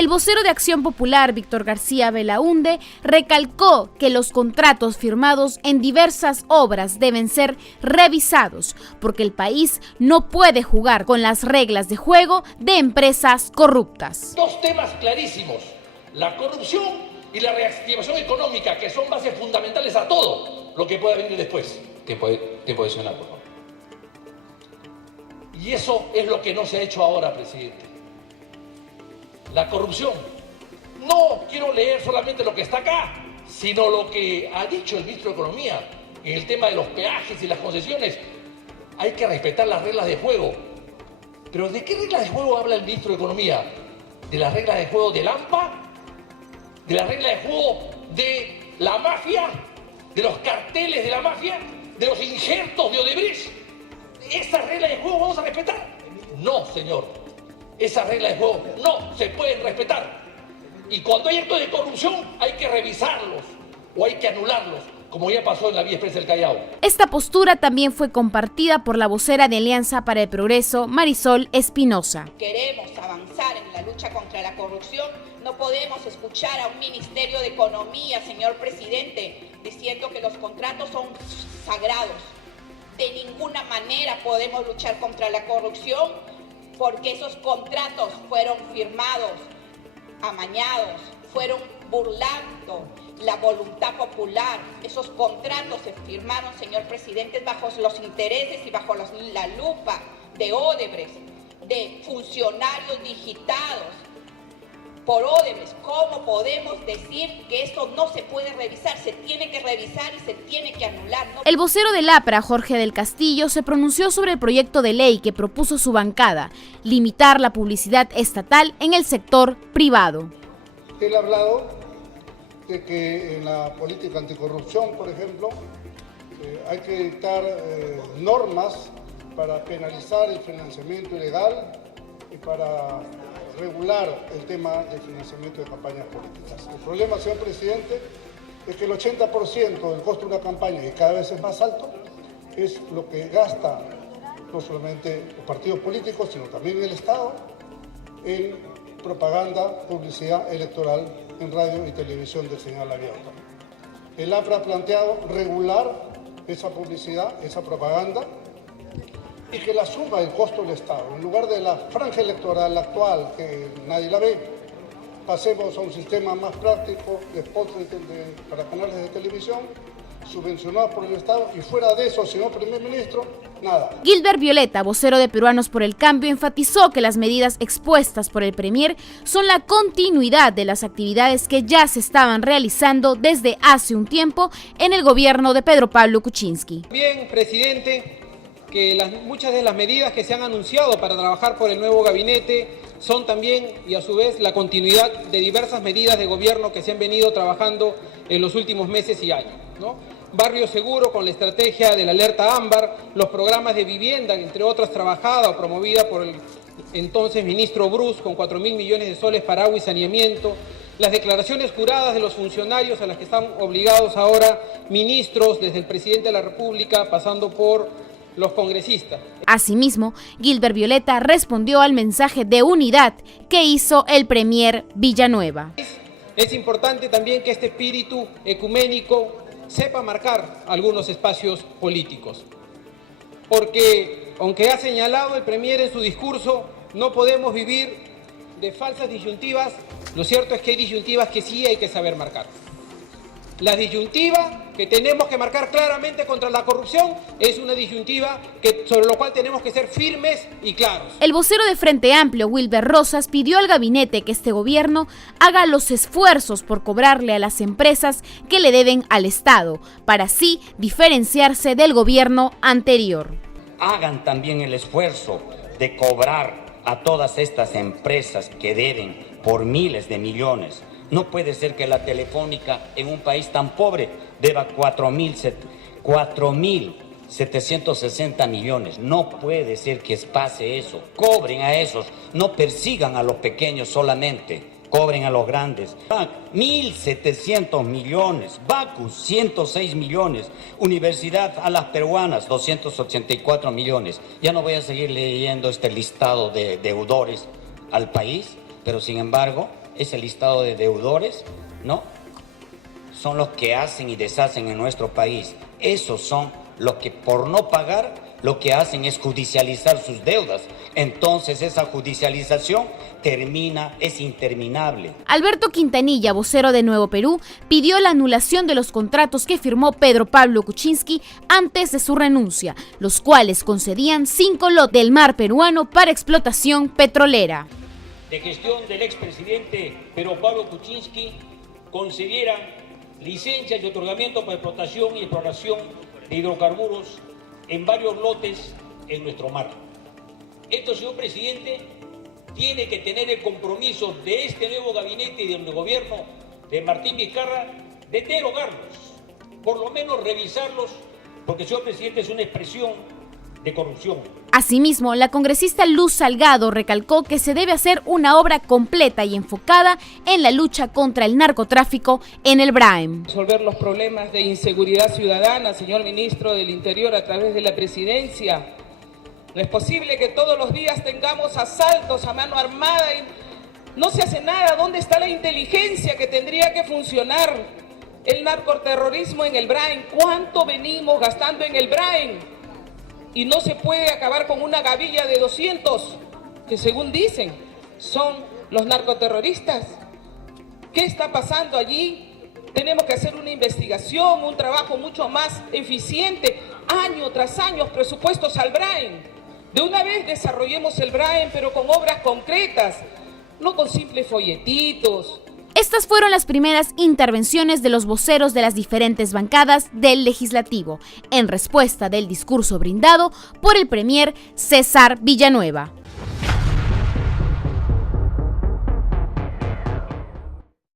El vocero de Acción Popular, Víctor García Belaúnde, recalcó que los contratos firmados en diversas obras deben ser revisados, porque el país no puede jugar con las reglas de juego de empresas corruptas. Dos temas clarísimos: la corrupción y la reactivación económica, que son bases fundamentales a todo lo que pueda venir después. Tiempo adicional, por favor. Y eso es lo que no se ha hecho ahora, presidente. La corrupción. No quiero leer solamente lo que está acá, sino lo que ha dicho el ministro de Economía en el tema de los peajes y las concesiones. Hay que respetar las reglas de juego. ¿Pero de qué reglas de juego habla el ministro de Economía? ¿De las reglas de juego del AMPA? ¿De las reglas de juego de la mafia? ¿De los carteles de la mafia? ¿De los injertos de Odebrecht? ¿Esas reglas de juego vamos a respetar? No, señor. Esas reglas de juego no se pueden respetar. Y cuando hay actos de corrupción hay que revisarlos o hay que anularlos, como ya pasó en la Vía Expresa del Callao. Esta postura también fue compartida por la vocera de Alianza para el Progreso, Marisol Espinosa. Queremos avanzar en la lucha contra la corrupción. No podemos escuchar a un Ministerio de Economía, señor presidente, diciendo que los contratos son sagrados. De ninguna manera podemos luchar contra la corrupción, porque esos contratos fueron firmados, amañados, fueron burlando la voluntad popular. Esos contratos se firmaron, señor presidente, bajo los intereses y bajo la lupa de Odebrecht, de funcionarios digitados por Odebrecht. ¿Cómo podemos decir que esto no se puede revisar? Se tiene que revisar y se tiene que anular, ¿no? El vocero del APRA, Jorge del Castillo, se pronunció sobre el proyecto de ley que propuso su bancada, limitar la publicidad estatal en el sector privado. Él ha hablado de que en la política anticorrupción, por ejemplo, hay que dictar normas para penalizar el financiamiento ilegal y para regular el tema del financiamiento de campañas políticas. El problema, señor presidente, es que el 80% del costo de una campaña, y cada vez es más alto, es lo que gasta no solamente los partidos políticos, sino también el Estado, en propaganda, publicidad electoral en radio y televisión de señal abierta. El APRA ha planteado regular esa publicidad, esa propaganda, y que la suma del costo del Estado, en lugar de la franja electoral actual, que nadie la ve, pasemos a un sistema más práctico de spots para canales de televisión, subvencionados por el Estado, y fuera de eso, señor primer ministro, nada. Gilbert Violeta, vocero de Peruanos por el Cambio, enfatizó que las medidas expuestas por el premier son la continuidad de las actividades que ya se estaban realizando desde hace un tiempo en el gobierno de Pedro Pablo Kuczynski. Bien, presidente, que muchas de las medidas que se han anunciado para trabajar por el nuevo gabinete son también, y a su vez, la continuidad de diversas medidas de gobierno que se han venido trabajando en los últimos meses y años, ¿no? Barrio Seguro con la estrategia de la alerta ámbar, los programas de vivienda, entre otras trabajada o promovida por el entonces ministro Brus con 4.000 millones de soles para agua y saneamiento, las declaraciones juradas de los funcionarios a las que están obligados ahora ministros, desde el presidente de la República, pasando por los congresistas. Asimismo, Gilbert Violeta respondió al mensaje de unidad que hizo el premier Villanueva. Es importante también que este espíritu ecuménico sepa marcar algunos espacios políticos, porque aunque ha señalado el premier en su discurso, no podemos vivir de falsas disyuntivas. Lo cierto es que hay disyuntivas que sí hay que saber marcar. La disyuntiva que tenemos que marcar claramente contra la corrupción es una disyuntiva sobre la cual tenemos que ser firmes y claros. El vocero de Frente Amplio, Wilber Rosas, pidió al gabinete que este gobierno haga los esfuerzos por cobrarle a las empresas que le deben al Estado, para así diferenciarse del gobierno anterior. Hagan también el esfuerzo de cobrar a todas estas empresas que deben por miles de millones. No puede ser que la Telefónica en un país tan pobre deba 4.760 millones. No puede ser que pase eso. Cobren a esos, no persigan a los pequeños solamente, cobren a los grandes. 1.700 millones, Bacus 106 millones, Universidad a las Peruanas 284 millones. Ya no voy a seguir leyendo este listado de deudores al país, pero sin embargo ese listado de deudores, ¿no? Son los que hacen y deshacen en nuestro país. Esos son los que por no pagar, lo que hacen es judicializar sus deudas. Entonces esa judicialización es interminable. Alberto Quintanilla, vocero de Nuevo Perú, pidió la anulación de los contratos que firmó Pedro Pablo Kuczynski antes de su renuncia, los cuales concedían 5 lotes del mar peruano para explotación petrolera. De gestión del expresidente Pedro Pablo Kuczynski concedieran licencias y otorgamiento para explotación y exploración de hidrocarburos en varios lotes en nuestro mar. Esto, señor presidente, tiene que tener el compromiso de este nuevo gabinete y del gobierno de Martín Vizcarra de derogarlos, por lo menos revisarlos, porque, señor presidente, es una expresión de corrupción. Asimismo, la congresista Luz Salgado recalcó que se debe hacer una obra completa y enfocada en la lucha contra el narcotráfico en el Braem. Resolver los problemas de inseguridad ciudadana, señor ministro del Interior, a través de la presidencia. No es posible que todos los días tengamos asaltos a mano armada y no se hace nada. ¿Dónde está la inteligencia que tendría que funcionar? El narcoterrorismo en el Braem. ¿Cuánto venimos gastando en el Braem? Y no se puede acabar con una gavilla de 200, que según dicen, son los narcoterroristas. ¿Qué está pasando allí? Tenemos que hacer una investigación, un trabajo mucho más eficiente, año tras año, presupuestos al Braem. De una vez desarrollemos el Braem, pero con obras concretas, no con simples folletitos. Estas fueron las primeras intervenciones de los voceros de las diferentes bancadas del Legislativo, en respuesta del discurso brindado por el premier César Villanueva.